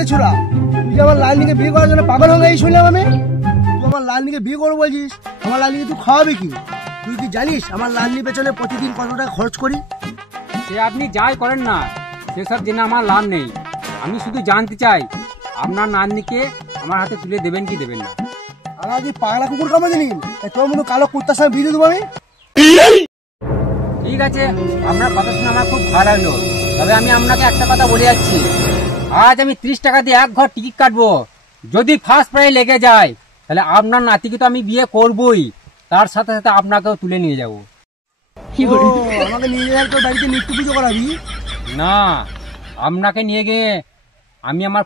ছেড়ে ছোড়া, তুই আমার লালনিকে বিয়ে করার জন্য পাগল হয়ে গেছিস শুনলাম আমি। তুই আমার লালনিকে বিয়ে করবো বলছিস, আমার লালনিকে তুই খাওয়াবি কি? তুই কি জানিস আমার লালনি পেছনে প্রতিদিন কত টাকা খরচ করি? সে আপনি যাই করেন না, সেসব জেনে আমার লাভ নেই। আমি শুধু জানতে চাই আপনার নাতনিকে আমার হাতে তুলে দেবেন কি দেবেন না। আমার কি পাগলা কুকুর কামড়ে দিলি? তোর মতো কালো কুত্তার সঙ্গে বিয়ে দেবো আমি? ঠিক আছে, আপনার কথা শুনে আমার খুব ভালো লাগলো। তবে আমি আপনাকে একটা কথা বলে যাচ্ছি, আজ আমি 30 টাকা দিয়ে এক ঘর টিকিট কাটবো। যদি ফার্স্ট প্রাইজ লেগে যায় তাহলে আপনার নাতিকে তো আমি বিয়ে করবই, তার সাথে সাথে আপনাকেও তুলে নিয়ে যাব। আমাকে নিয়ে যাওয়ার তোর বাড়িতে মৃত্যু পুজো করাবি? না, আপনাকে নিয়ে গিয়ে আমি আমার